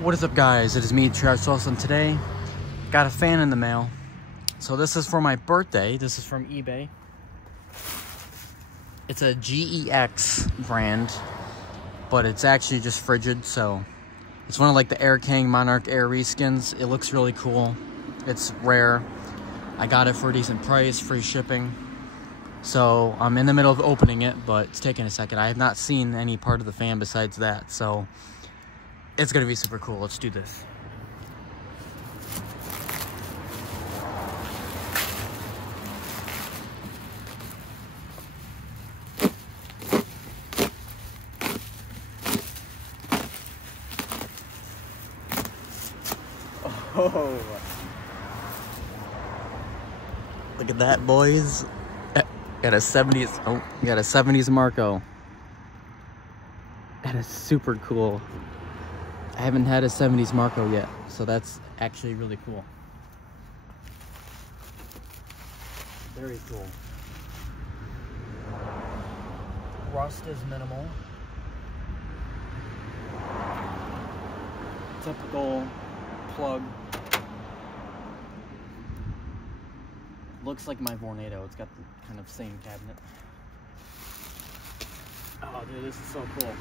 What is up, guys? It is me, Trash Sauce, and today got a fan in the mail. So this is for my birthday. This is from eBay. It's a GEX brand, but it's actually just Frigid. So it's one of like the Air King Monarch Air reskins. It looks really cool. It's rare. I got it for a decent price, free shipping. So I'm in the middle of opening it, but it's taking a second. I have not seen any part of the fan besides that, so it's gonna be super cool. Let's do this. Oh, look at that, boys. Got a 70s. Oh, got a 70s Marco. That is super cool. I haven't had a 70s Marco yet, so that's actually really cool. Very cool. Rust is minimal. Typical plug. Looks like my Vornado. It's got the kind of same cabinet. Oh, dude, this is so cool.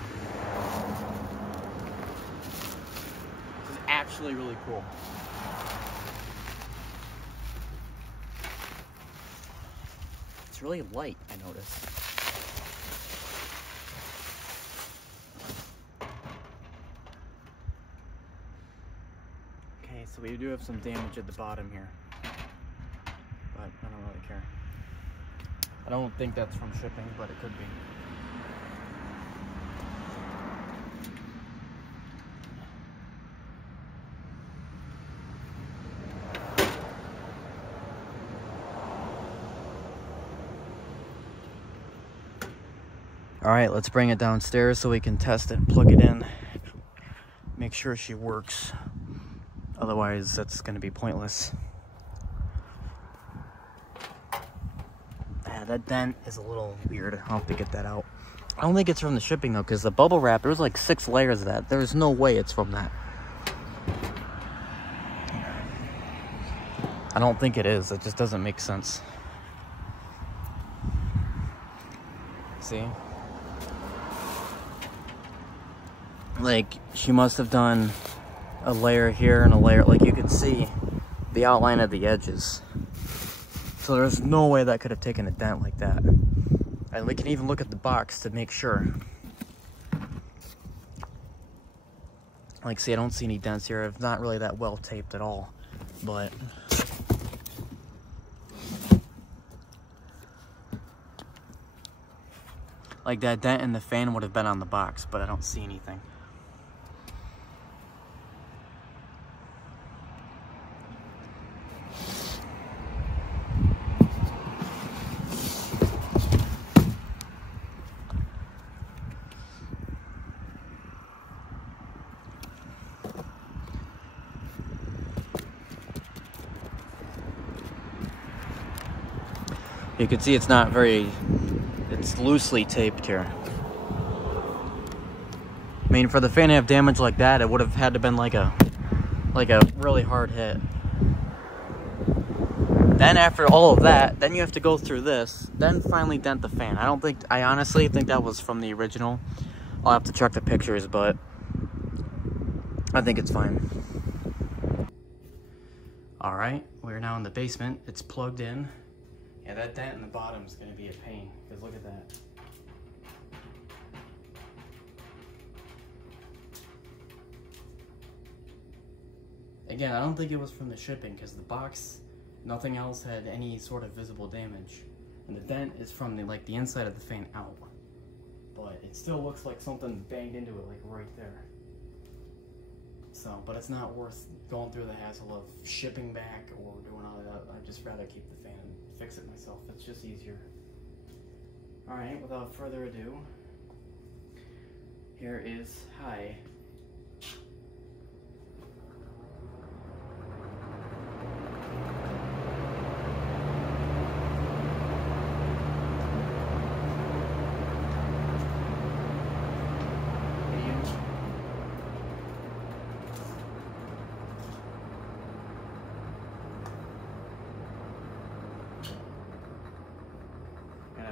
This is actually really cool. It's really light, I noticed. Okay, so we do have some damage at the bottom here, but I don't really care. I don't think that's from shipping, but it could be. All right, let's bring it downstairs so we can test it, plug it in, make sure she works. Otherwise, that's gonna be pointless. Yeah, that dent is a little weird. I'll have to get that out. I don't think it's from the shipping though, because the bubble wrap, there's like 6 layers of that. There's no way it's from that. I don't think it is. It just doesn't make sense. See? Like, she must have done a layer here and a layer, like you can see the outline of the edges. So there's no way that could have taken a dent like that. And we can even look at the box to make sure. Like, see, I don't see any dents here. It's not really that well taped at all, but like that dent in the fan would have been on the box, but I don't see anything. You can see it's not very, it's loosely taped here. I mean, for the fan to have damage like that, it would have had to been like a really hard hit. Then after all of that, then you have to go through this, then finally dent the fan. I honestly think that was from the original. I'll have to check the pictures, but I think it's fine. All right, we're now in the basement. It's plugged in. Yeah, that dent in the bottom is going to be a pain, because look at that. Again, I don't think it was from the shipping, because the box, nothing else had any sort of visible damage. And the dent is from the inside of the fan out. But it still looks like something banged into it, like right there. So, but it's not worth going through the hassle of shipping back or doing all that. I'd just rather keep the fan and fix it myself. It's just easier. Alright, without further ado, here is Hi.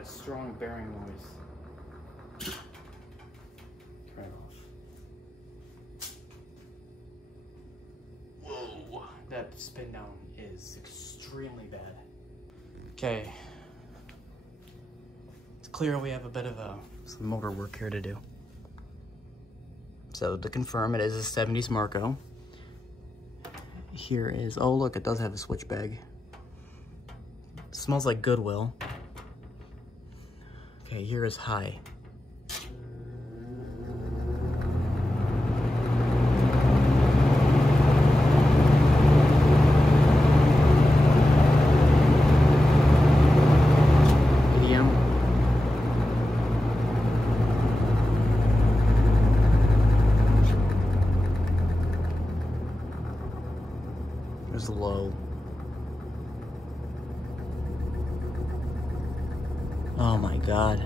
that strong bearing noise. Turn it off. Whoa, that spin down is extremely bad. Okay, it's clear we have a bit of some motor work here to do. So to confirm, it is a 70s Marco. Here is, oh look, it does have a switch bag. It smells like Goodwill. Okay, here is high. There's low. Oh my God.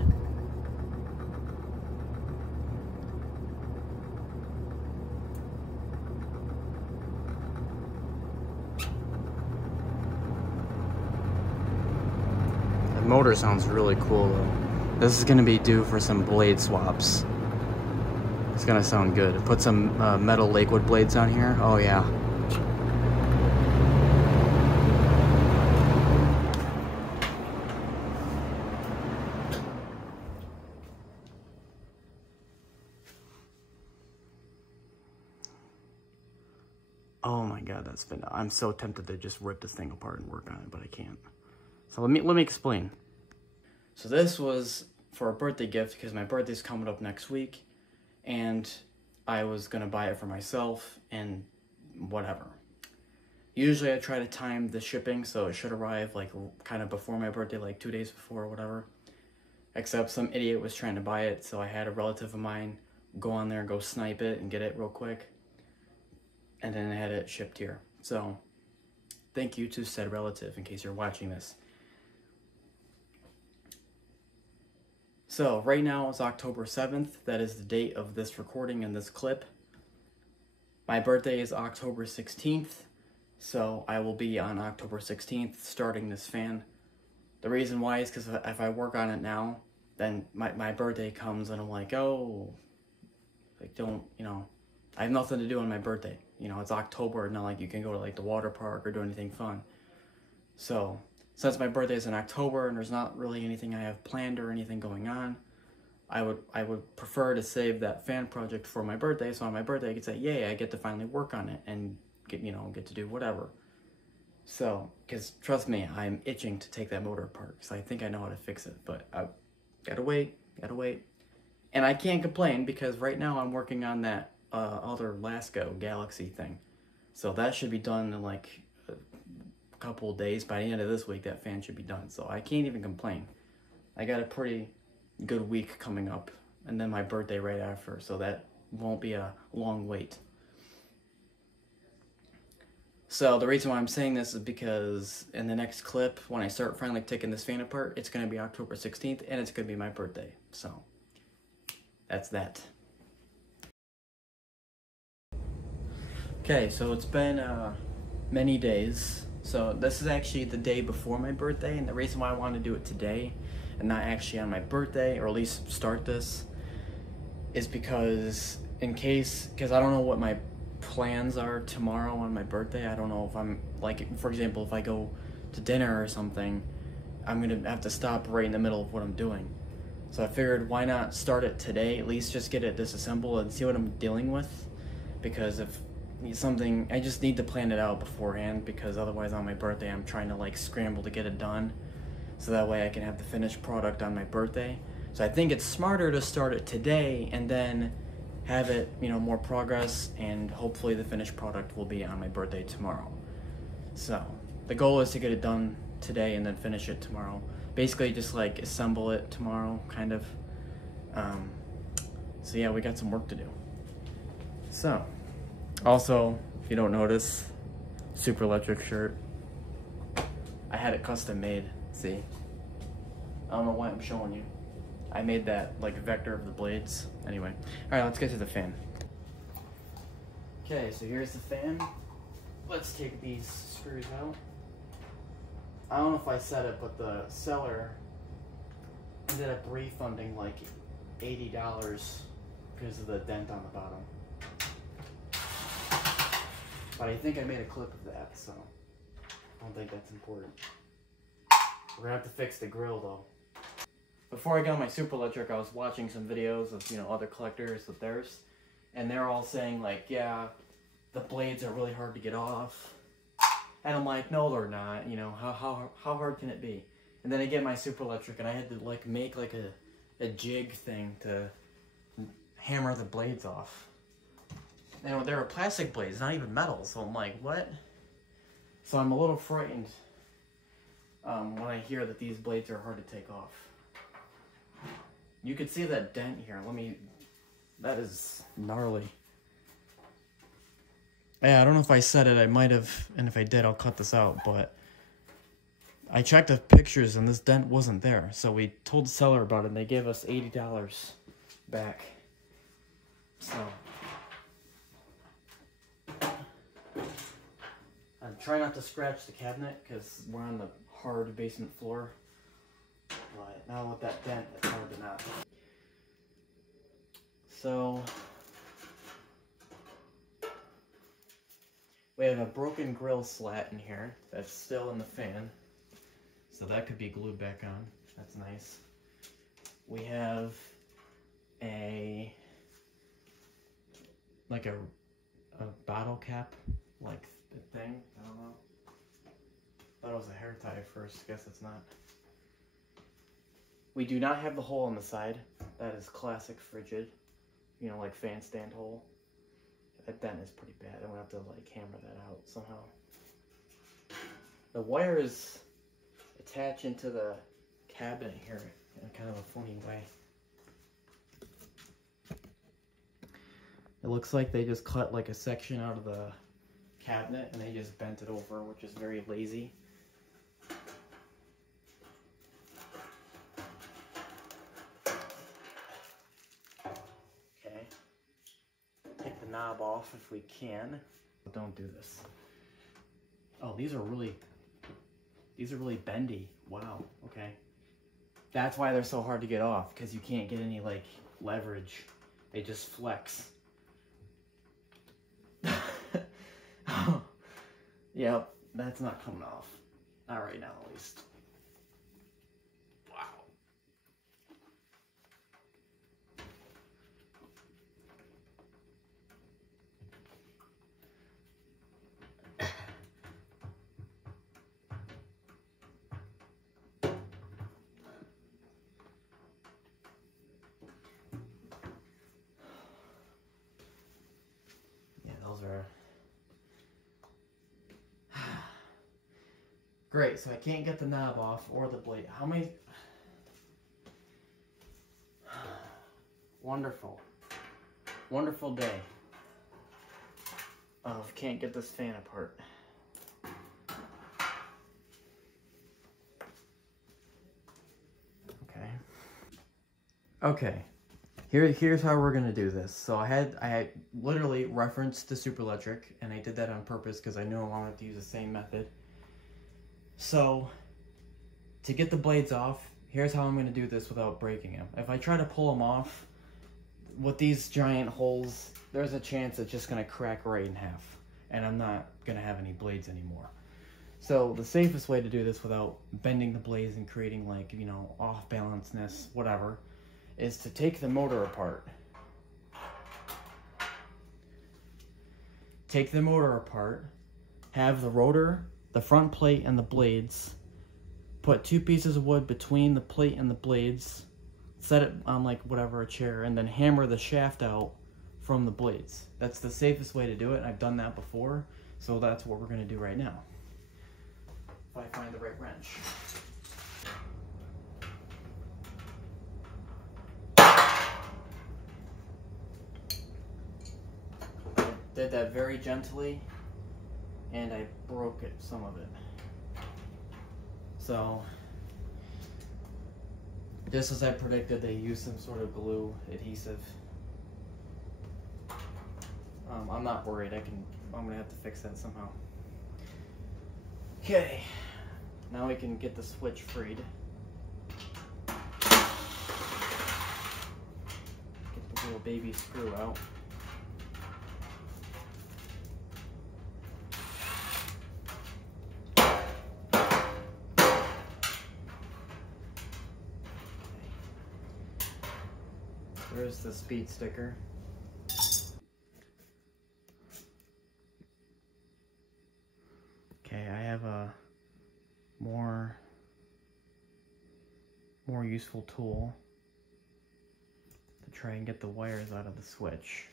The motor sounds really cool though. This is gonna be due for some blade swaps. It's gonna sound good. Put some metal Lakewood blades on here. Oh yeah. Oh my God, that's been, I'm so tempted to just rip this thing apart and work on it, but I can't. So let me explain. So this was for a birthday gift because my birthday's coming up next week and I was gonna buy it for myself and whatever. Usually I try to time the shipping so it should arrive like kind of before my birthday, like 2 days before or whatever. Except some idiot was trying to buy it, so I had a relative of mine go on there and go snipe it and get it real quick. And then I had it shipped here. So, thank you to said relative in case you're watching this. So, right now it's October 7th. That is the date of this recording and this clip. My birthday is October 16th. So, I will be on October 16th starting this fan. The reason why is because if I work on it now, then my birthday comes and I'm like, oh, like don't, you know, I have nothing to do on my birthday. You know, it's October, not like you can go to like the water park or do anything fun. So, since my birthday is in October and there's not really anything I have planned or anything going on, I would prefer to save that fan project for my birthday. So on my birthday I could say, yay, I get to finally work on it and get to do whatever. So, because trust me, I'm itching to take that motor apart because I think I know how to fix it, but I gotta wait. And I can't complain because right now I'm working on that other Lasco Galaxy thing. So that should be done in like a couple of days. By the end of this week, that fan should be done. So I can't even complain. I got a pretty good week coming up and then my birthday right after. So that won't be a long wait. So the reason why I'm saying this is because in the next clip, when I start finally taking this fan apart, it's going to be October 16th and it's going to be my birthday. So that's that. Okay, so it's been many days. So this is actually the day before my birthday, and the reason why I want to do it today and not actually on my birthday, or at least start this, is because because I don't know what my plans are tomorrow on my birthday. I don't know if I'm, like, for example, if I go to dinner or something, I'm gonna have to stop right in the middle of what I'm doing. So I figured, why not start it today, at least just get it disassembled and see what I'm dealing with, because if something, I just need to plan it out beforehand, because otherwise on my birthday I'm trying to like scramble to get it done so that way I can have the finished product on my birthday. So I think it's smarter to start it today and then have it, you know, more progress, and hopefully the finished product will be on my birthday tomorrow. So the goal is to get it done today and then finish it tomorrow. Basically just like assemble it tomorrow, kind of. So yeah, we got some work to do. So also, if you don't notice, super electric shirt. I had it custom made, see? I don't know why I'm showing you. I made that like vector of the blades. Anyway, all right, let's get to the fan. Okay, so here's the fan. Let's take these screws out. I don't know if I said it, but the seller ended up refunding like $80 because of the dent on the bottom. But I think I made a clip of that, so I don't think that's important. We're gonna have to fix the grill though. Before I got my Super Electric, I was watching some videos of, you know, other collectors with theirs, and they're all saying like, yeah, the blades are really hard to get off. And I'm like, no, they're not. You know, how hard can it be? And then I get my Super Electric, and I had to like make like a jig thing to hammer the blades off. And they were plastic blades, not even metal. So I'm like, what? So I'm a little frightened when I hear that these blades are hard to take off. You can see that dent here. That is gnarly. Yeah, I don't know if I said it, I might have, and if I did, I'll cut this out, but I checked the pictures and this dent wasn't there. So we told the seller about it and they gave us $80 back. So I'm trying not to scratch the cabinet because we're on the hard basement floor. But now with that dent, it's hard to not. So we have a broken grill slat in here that's still in the fan. So that could be glued back on. That's nice. We have a bottle cap like thing. I don't know. Thought it was a hair tie at first. Guess it's not. We do not have the hole on the side. That is classic Frigid. You know, like fan stand hole. That dent is pretty bad. I'm gonna have to like hammer that out somehow. The wire is attached into the cabinet here in kind of a funny way. It looks like they just cut like a section out of the cabinet and they just bent it over, which is very lazy. Okay. Take the knob off if we can. But don't do this. Oh, these are really bendy. Wow, okay. That's why they're so hard to get off, because you can't get any like leverage. They just flex. Yep, that's not coming off. Not right now, at least. Wow. Yeah, those are... Great, so I can't get the knob off or the blade. How many? Wonderful. Wonderful day of can't get this fan apart. Okay. Here's how we're gonna do this. So I literally referenced the Super Electric, and I did that on purpose because I knew I wanted to use the same method. So, to get the blades off, here's how I'm going to do this without breaking them. If I try to pull them off, with these giant holes, there's a chance it's just going to crack right in half. And I'm not going to have any blades anymore. So, the safest way to do this without bending the blades and creating like, you know, off-balanceness, whatever, is to take the motor apart. Take the motor apart, have the rotor, the front plate, and the blades. Put 2 pieces of wood between the plate and the blades. Set it on like whatever, a chair, and then hammer the shaft out from the blades. That's the safest way to do it. I've done that before, so that's what we're going to do right now. If I find the right wrench. I did that very gently, and I broke it, some of it. So, just as I predicted, they used some sort of glue adhesive. I'm not worried. I'm gonna have to fix that somehow. Okay, now we can get the switch freed. little baby screw out. There's the speed sticker. Okay, I have a more useful tool to try and get the wires out of the switch.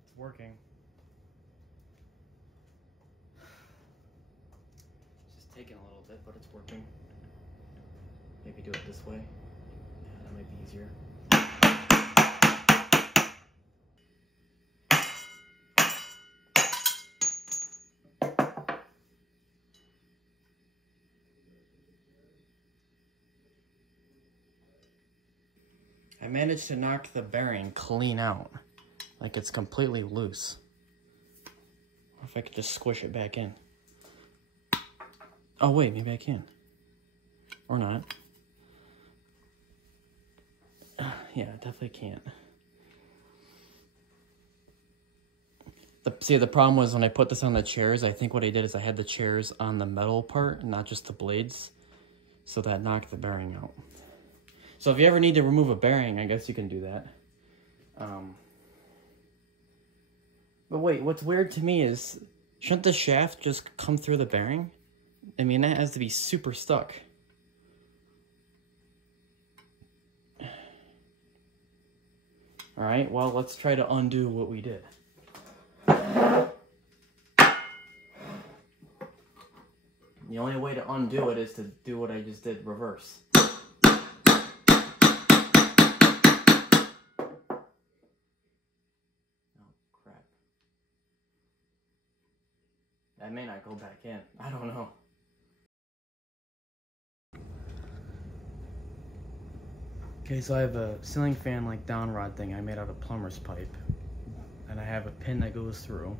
It's working. It's just taking a little bit, but it's working. Maybe do it this way. Yeah, that might be easier. I managed to knock the bearing clean out. Like it's completely loose. If I could just squish it back in. Oh wait, maybe I can. Or not. Yeah, definitely can't. See, the problem was when I put this on the chairs, I think what I did is I had the chairs on the metal part, not just the blades. So that knocked the bearing out. So if you ever need to remove a bearing, I guess you can do that. But wait, what's weird to me is, shouldn't the shaft just come through the bearing? I mean, that has to be super stuck. Alright, well, let's try to undo what we did. The only way to undo it is to do what I just did, reverse. I may not go back in. I don't know. Okay, so I have a ceiling fan like down rod thing I made out of plumber's pipe. And I have a pin that goes through.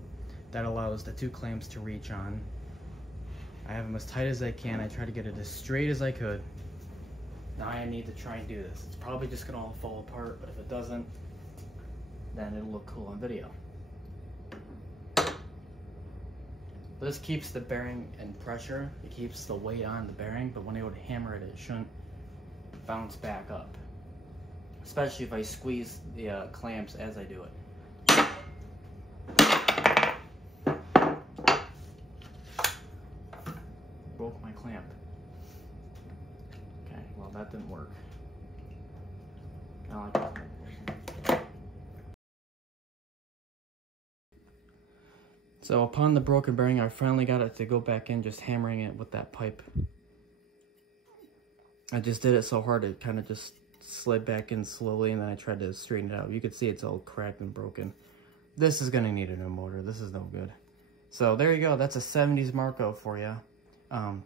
That allows the two clamps to reach on. I have them as tight as I can. I try to get it as straight as I could. Now I need to try and do this. It's probably just gonna all fall apart, but if it doesn't, then it'll look cool on video. This keeps the bearing in pressure. It keeps the weight on the bearing, but when I would hammer it, it shouldn't bounce back up. Especially if I squeeze the clamps as I do it. Broke my clamp. Okay, well that didn't work. I like that. So upon the broken bearing, I finally got it to go back in, just hammering it with that pipe. I just did it so hard it kind of just slid back in slowly, and then I tried to straighten it out. You could see it's all cracked and broken. This is going to need a new motor. This is no good. So there you go. That's a 70s Marco for you.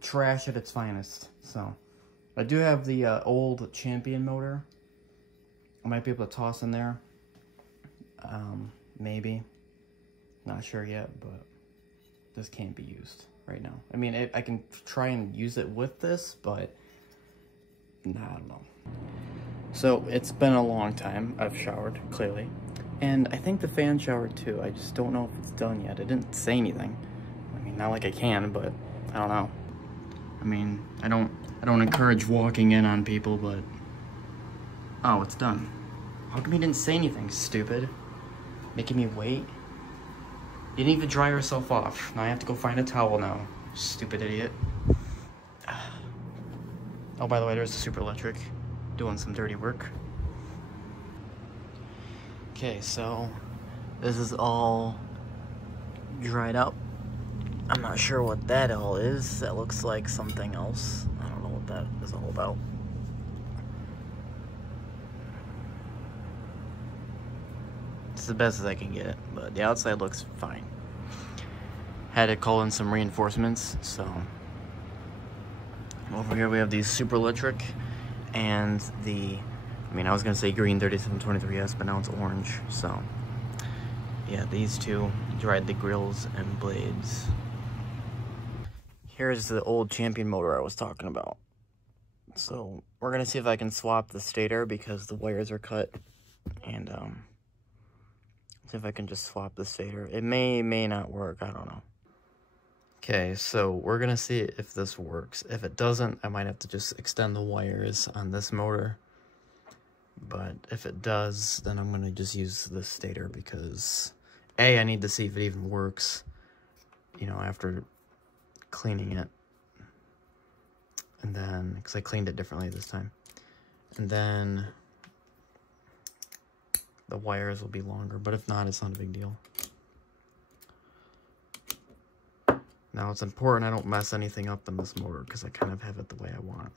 Trash at its finest. So I do have the old Champion motor. I might be able to toss in there. Maybe. Not sure yet, but this can't be used right now. I mean, I can try and use it with this, but nah, I don't know. So it's been a long time. I've showered, clearly. And I think the fan showered too. I just don't know if it's done yet. It didn't say anything. I mean, not like I can, but I don't know. I mean, I don't encourage walking in on people, but... Oh, it's done. How come you didn't say anything, stupid? Making me wait? You didn't even dry yourself off. Now I have to go find a towel now. Stupid idiot. Oh, by the way, there's the super electric doing some dirty work. Okay, so this is all dried up. I'm not sure what that all is. That looks like something else. I don't know what that is all about. It's the best as I can get, but the outside looks fine. Had to call in some reinforcements, so over here we have the super electric and the, I mean, I was gonna say green 3723S, but now it's orange, so yeah, these two dried the grills and blades. Here's the old Champion motor I was talking about. So we're gonna see if I can swap the stator because the wires are cut, and see if I can just swap the stator. It may not work, I don't know. Okay, so we're gonna see if this works. If it doesn't, I might have to just extend the wires on this motor. But if it does, then I'm gonna just use the stator because A, I need to see if it even works, you know, after cleaning it. And then, because I cleaned it differently this time. And then the wires will be longer, but if not, it's not a big deal. Now it's important I don't mess anything up in this motor because I kind of have it the way I want.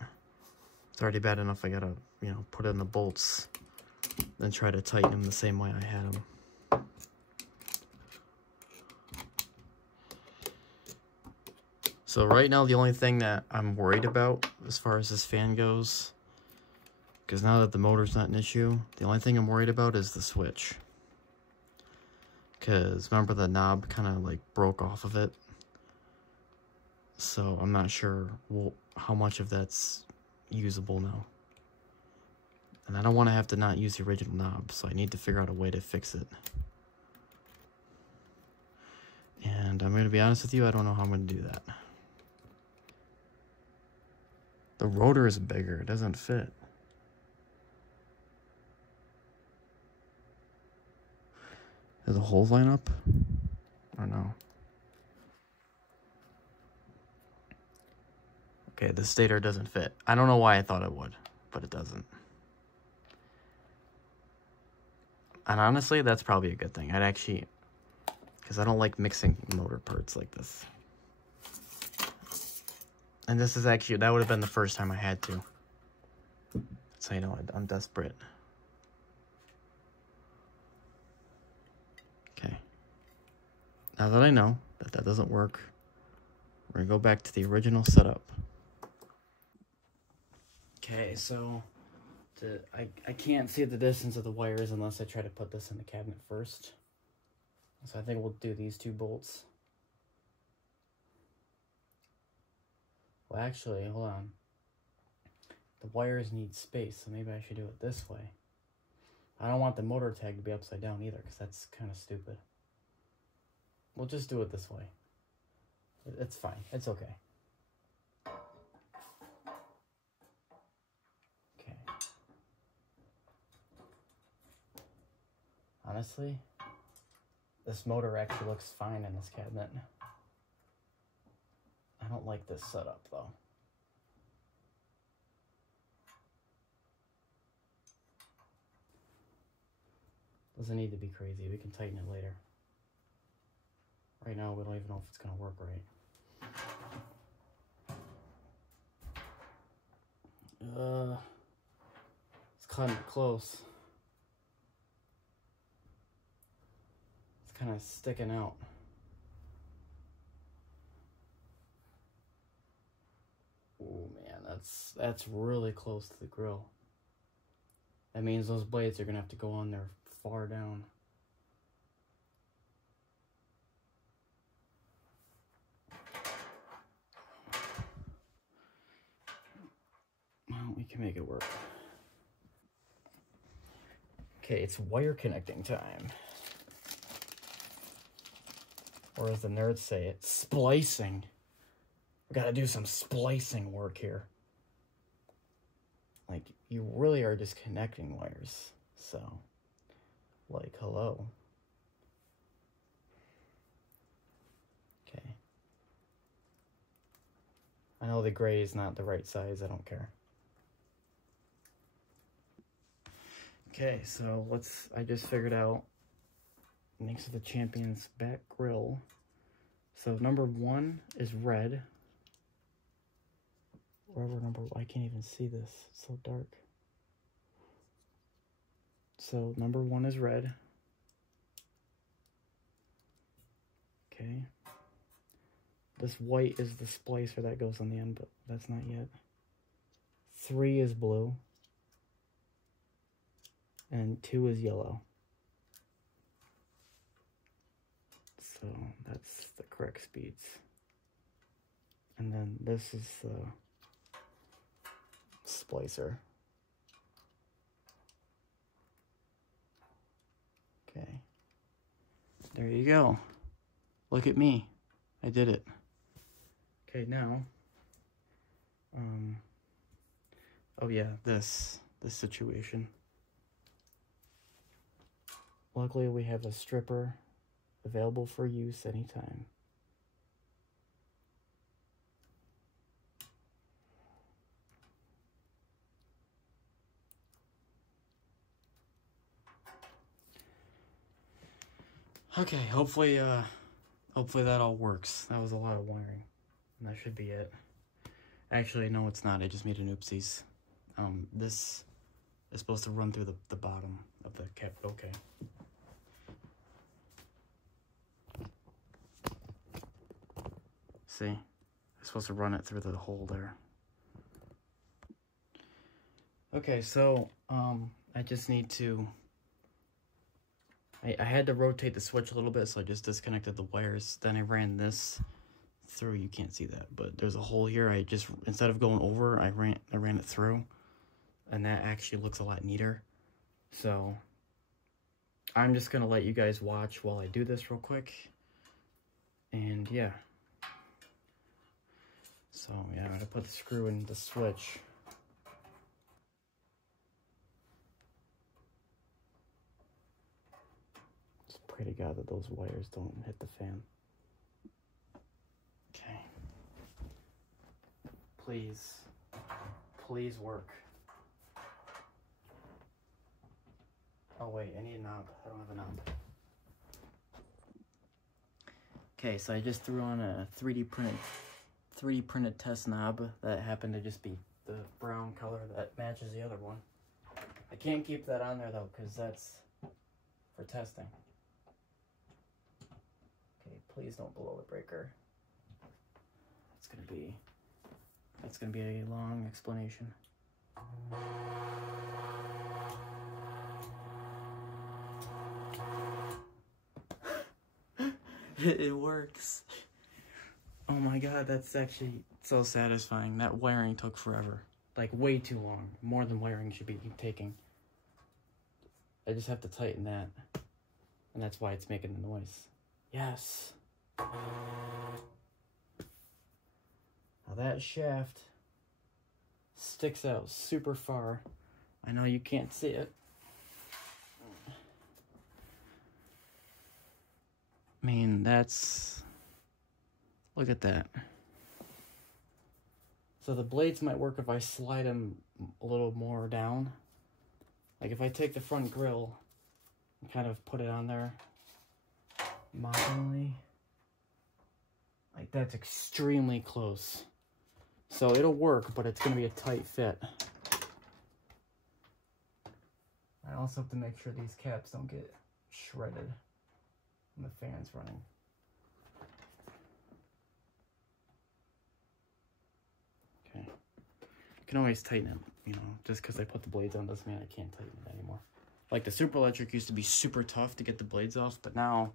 It's already bad enough I gotta, you know, put in the bolts, then try to tighten them the same way I had them. So right now the only thing that I'm worried about as far as this fan goes, because now that the motor's not an issue, the only thing I'm worried about is the switch. Because remember the knob kind of like broke off of it. So I'm not sure how much of that's usable now. And I don't want to have to not use the original knob, so I need to figure out a way to fix it. And I'm going to be honest with you, I don't know how I'm going to do that. The rotor is bigger, it doesn't fit. Do the holes line up? Or no? Okay, the stator doesn't fit. I don't know why I thought it would, but it doesn't. And honestly, that's probably a good thing. I'd actually, because I don't like mixing motor parts like this. And this is actually, that would have been the first time I had to. So, you know, I'm desperate. Okay. Now that I know that that doesn't work, we're gonna go back to the original setup. Okay, so I can't see the distance of the wires unless I try to put this in the cabinet first. So I think we'll do these two bolts. Well, actually, hold on. The wires need space, so maybe I should do it this way. I don't want the motor tag to be upside down either, because that's kind of stupid. We'll just do it this way. It's fine. It's okay. Okay. Honestly, this motor actually looks fine in this cabinet. I don't like this setup, though. Doesn't need to be crazy. We can tighten it later. Right now, we don't even know if it's going to work right. It's kind of close. It's kind of sticking out. Oh man, that's really close to the grill. That means those blades are gonna have to go on there far down. Well, we can make it work. Okay, it's wire connecting time. Or as the nerds say it, splicing. We gotta do some splicing work here. Like, you really are just connecting wires. So, like, hello. Okay. I know the gray is not the right size, I don't care. Okay, so I just figured out next to the Champion's back grill. So number 1 is red. Wherever I can't even see this, it's so dark. So number 1 is red. Okay. This white is the splicer that goes on the end, but that's not yet. 3 is blue. And 2 is yellow. So that's the correct speeds. And then this is the splicer. Okay. There you go. Look at me. I did it. Okay, now, oh yeah, this situation. Luckily, we have a stripper available for use anytime. Okay, hopefully that all works. That was a lot of wiring, and that should be it. Actually, no, it's not. I just made an oopsies. This is supposed to run through the bottom of the cap. Okay. See? I'm supposed to run it through the hole there. Okay, so, I just need to... I had to rotate the switch a little bit, so I just disconnected the wires. Then I ran this through. You can't see that, but there's a hole here. I just, instead of going over, I ran it through, and that actually looks a lot neater. So I'm just gonna let you guys watch while I do this real quick. And yeah. So yeah, I'm gonna put the screw in the switch. Just pray to God that those wires don't hit the fan. Okay. Please, please work. Oh wait, I need a knob. I don't have a knob. Okay, so I just threw on a 3D printed test knob that happened to just be the brown color that matches the other one. I can't keep that on there though, because that's for testing. Okay, please don't blow the breaker. That's gonna be a long explanation. It works. Oh my God, that's actually so satisfying. That wiring took forever. Like way too long. More than wiring should be taking. I just have to tighten that. And that's why it's making the noise. Yes. Now that shaft sticks out super far. I know you can't see it. I mean, that's... Look at that. So the blades might work if I slide them a little more down. Like if I take the front grill and kind of put it on there mockingly. Like that's extremely close. So it'll work, but it's going to be a tight fit. I also have to make sure these caps don't get shredded when the fan's running. Okay. You can always tighten it, you know, just because I put the blades on doesn't mean I can't tighten it anymore. Like the Super Electric used to be super tough to get the blades off, but now,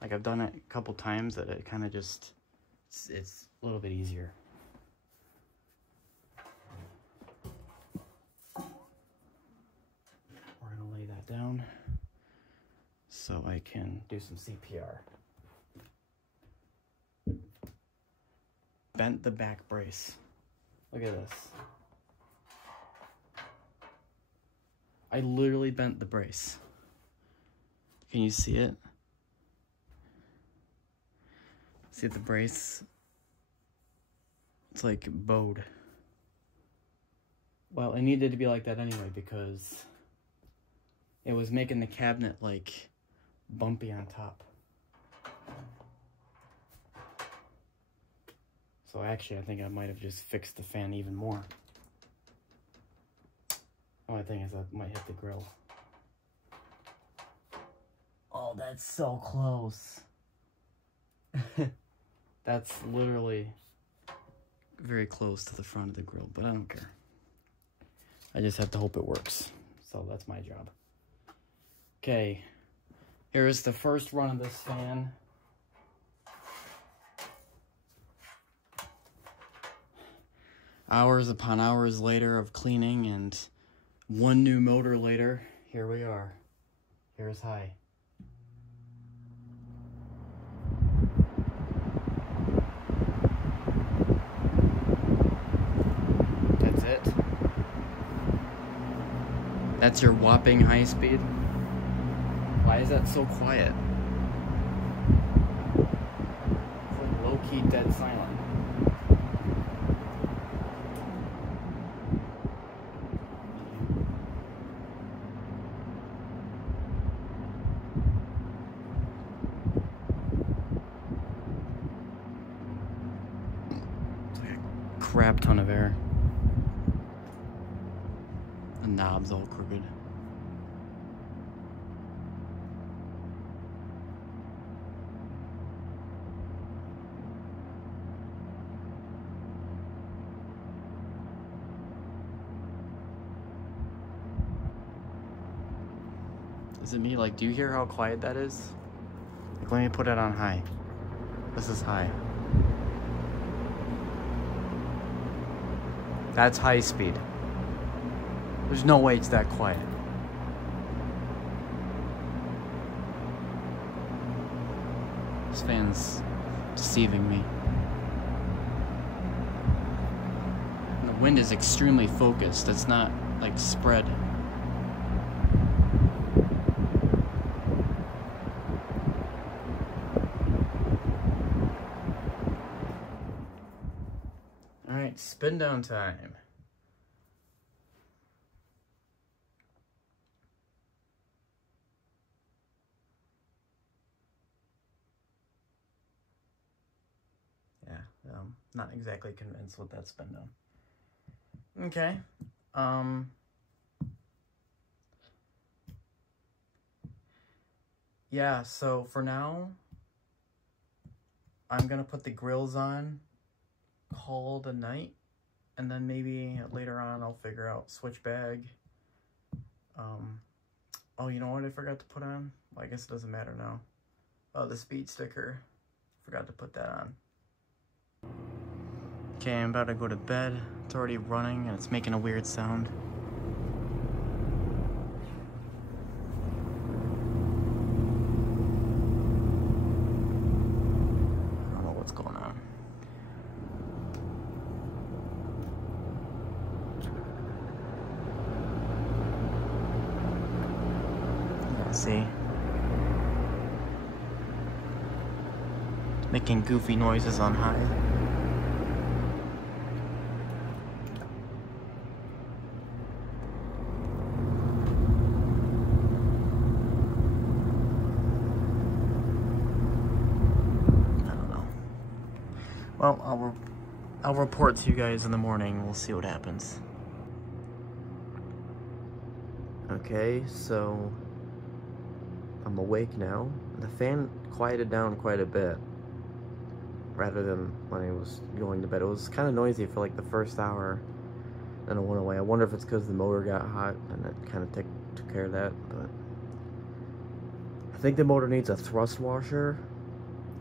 like I've done it a couple times that it kind of just, it's a little bit easier. We're gonna lay that down so I can do some CPR. Bent the back brace. Look at this. I literally bent the brace. Can you see it? See the brace? It's like bowed. Well, it needed to be like that anyway because it was making the cabinet like bumpy on top. So actually, I think I might have just fixed the fan even more. Only thing is that might hit the grill. Oh, that's so close. That's literally very close to the front of the grill, but I don't care. I just have to hope it works. So that's my job. Okay, here's the first run of this fan. Hours upon hours later of cleaning and one new motor later, here we are. Here's high. That's it. That's your whopping high speed. Why is that so quiet? It's like low-key dead silent. Crap ton of air. The knob's all crooked. Is it me? Like, do you hear how quiet that is? Like, let me put it on high. This is high. That's high speed. There's no way it's that quiet. This fan's deceiving me. And the wind is extremely focused. It's not like spread. Alright, spin down time. Not exactly convinced with that spin down. Okay. Yeah, so for now, I'm gonna put the grills on, call it a night, and then maybe later on I'll figure out switch bag. Oh, you know what I forgot to put on? Well, I guess it doesn't matter now. Oh, the speed sticker. Forgot to put that on. Okay, I'm about to go to bed. It's already running and it's making a weird sound. I don't know what's going on. Let's see. It's making goofy noises on high. Well, I'll report to you guys in the morning. We'll see what happens. Okay, so I'm awake now. The fan quieted down quite a bit rather than when I was going to bed. It was kind of noisy for like the first hour, then it went away. I wonder if it's because the motor got hot and it kind of took care of that, but I think the motor needs a thrust washer.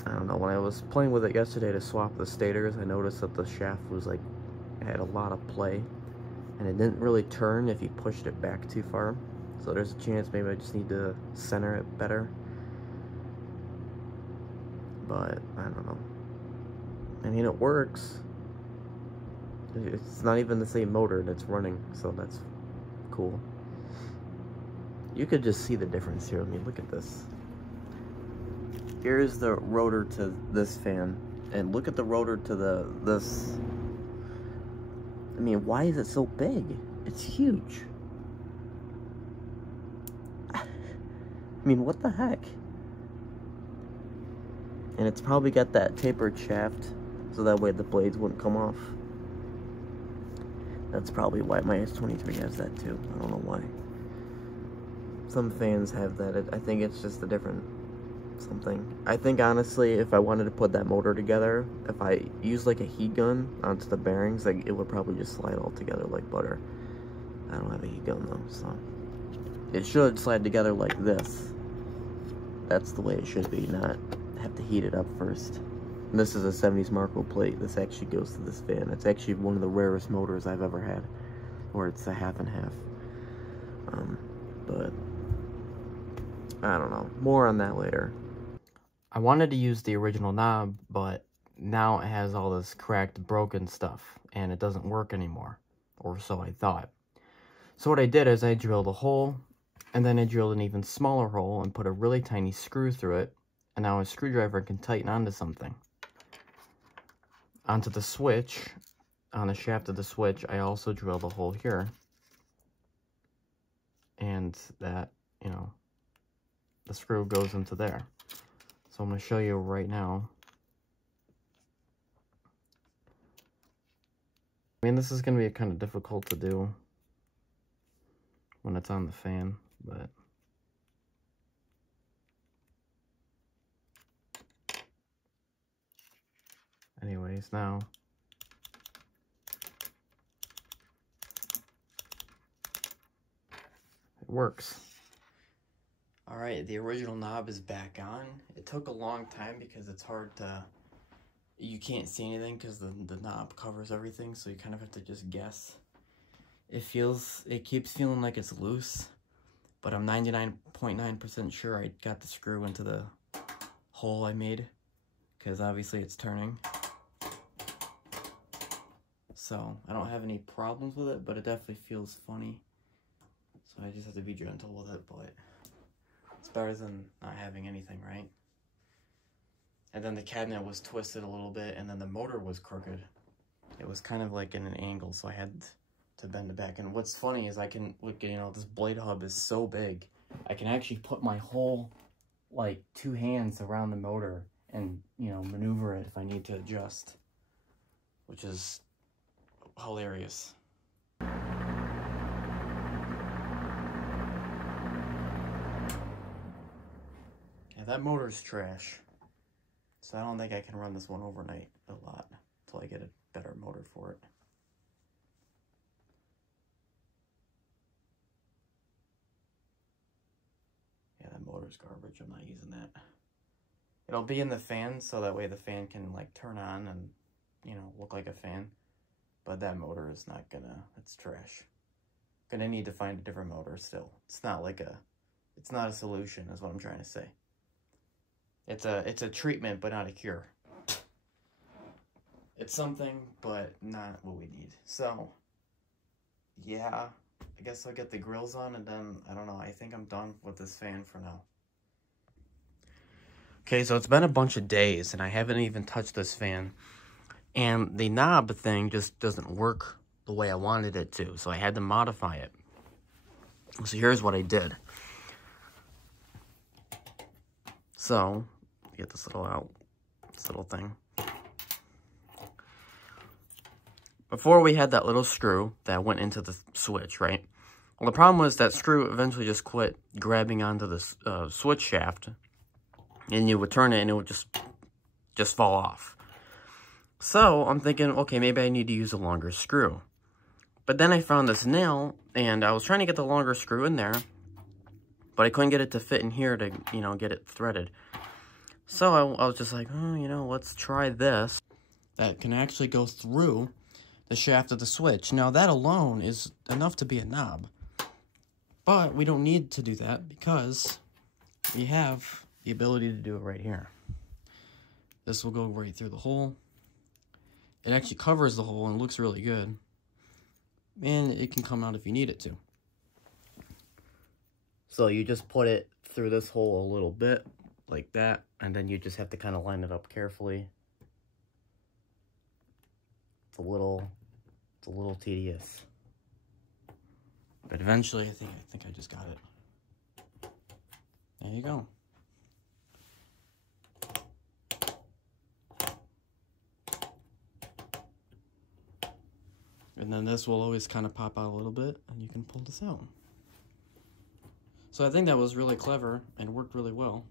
I don't know, when I was playing with it yesterday to swap the stators, I noticed that the shaft was like, it had a lot of play, and it didn't really turn if you pushed it back too far. So there's a chance maybe I just need to center it better. But, I don't know. I mean, it works. It's not even the same motor that's running, so that's cool. You could just see the difference here. I mean, look at this. Here's the rotor to this fan, and look at the rotor to this. I mean, why is it so big? It's huge. I mean, what the heck? And it's probably got that tapered shaft, so that way the blades wouldn't come off. That's probably why my S23 has that too. I don't know why. Some fans have that. I think it's just a different something. I think honestly, if I wanted to put that motor together, if I use like a heat gun onto the bearings, like it would probably just slide all together like butter. I don't have a heat gun though, so it should slide together like this. That's the way it should be, not have to heat it up first. And this is a 70s Marco plate. This actually goes to this fan. It's actually one of the rarest motors I've ever had, where it's a half and half. But I don't know. More on that later. I wanted to use the original knob, but now it has all this cracked, broken stuff, and it doesn't work anymore, or so I thought. So what I did is I drilled a hole, and then I drilled an even smaller hole and put a really tiny screw through it, and now a screwdriver can tighten onto something. Onto the switch, on the shaft of the switch, I also drilled a hole here. And that, you know, the screw goes into there. So I'm going to show you right now. I mean, this is going to be kind of difficult to do when it's on the fan, but anyways, now it works. All right, the original knob is back on. It took a long time because it's hard to, you can't see anything because the knob covers everything, so you kind of have to just guess. It keeps feeling like it's loose, but I'm 99.9% sure I got the screw into the hole I made, because obviously it's turning. So I don't have any problems with it, but it definitely feels funny. So I just have to be gentle with it, but it's better than not having anything, right? And then the cabinet was twisted a little bit, and then the motor was crooked. It was kind of like in an angle, so I had to bend it back. And what's funny is I can, look, you know, this blade hub is so big, I can actually put my whole, like, 2 hands around the motor and, you know, maneuver it if I need to adjust, which is hilarious. Yeah, that motor's trash. So I don't think I can run this one overnight a lot until I get a better motor for it. Yeah, that motor's garbage. I'm not using that. It'll be in the fan, so that way the fan can, like, turn on and, you know, look like a fan. But that motor is not gonna, it's trash. Gonna need to find a different motor still. It's not like it's not a solution, is what I'm trying to say. It's a treatment, but not a cure. It's something, but not what we need. So, yeah, I guess I'll get the grills on, and then, I don't know, I think I'm done with this fan for now. Okay, so it's been a bunch of days, and I haven't even touched this fan. And the knob thing just doesn't work the way I wanted it to, so I had to modify it. So here's what I did. So, get this little thing. Before we had that little screw that went into the switch, right? Well, the problem was that screw eventually just quit grabbing onto the switch shaft, and you would turn it and it would just fall off. So I'm thinking, okay, maybe I need to use a longer screw. But then I found this nail, and I was trying to get the longer screw in there, but I couldn't get it to fit in here to, you know, get it threaded. So I was just like, oh, you know, let's try this. That can actually go through the shaft of the switch. Now, that alone is enough to be a knob. But we don't need to do that because we have the ability to do it right here. This will go right through the hole. It actually covers the hole and looks really good. And it can come out if you need it to. So you just put it through this hole a little bit, like that, and then you just have to kind of line it up carefully. It's a little tedious. But eventually, I think I just got it. There you go. And then this will always kind of pop out a little bit, and you can pull this out. So I think that was really clever and worked really well.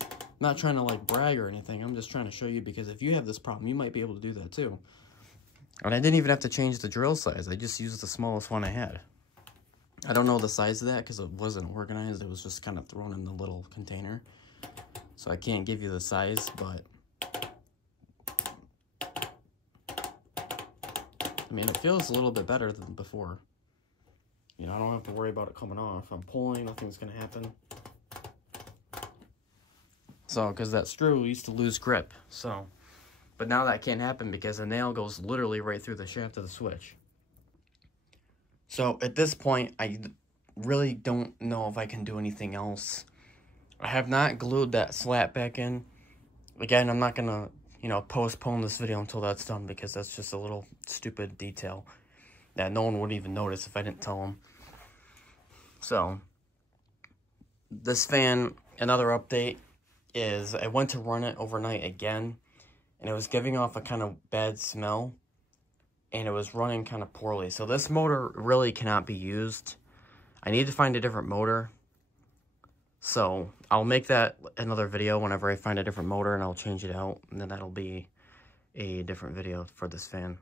I'm not trying to, like, brag or anything. I'm just trying to show you, because if you have this problem, you might be able to do that too. And I didn't even have to change the drill size. I just used the smallest one I had. I don't know the size of that because it wasn't organized. It was just kind of thrown in the little container. So I can't give you the size, but I mean, it feels a little bit better than before. You know, I don't have to worry about it coming off. I'm pulling, nothing's going to happen. So, because that screw used to lose grip, so. But now that can't happen because the nail goes literally right through the shaft of the switch. So, at this point, I really don't know if I can do anything else. I have not glued that slat back in. Again, I'm not going to, you know, postpone this video until that's done because that's just a little stupid detail that no one would even notice if I didn't tell them. So, this fan, another update, is I went to run it overnight again, and it was giving off a kind of bad smell, and it was running kind of poorly. So this motor really cannot be used. I need to find a different motor. So I'll make that another video whenever I find a different motor, and I'll change it out, and then that'll be a different video for this fan.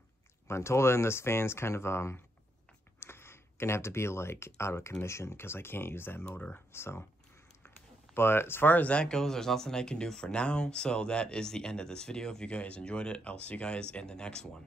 But until then, this fan's kind of gonna have to be like out of commission because I can't use that motor. So, but as far as that goes, there's nothing I can do for now. So that is the end of this video. If you guys enjoyed it, I'll see you guys in the next one.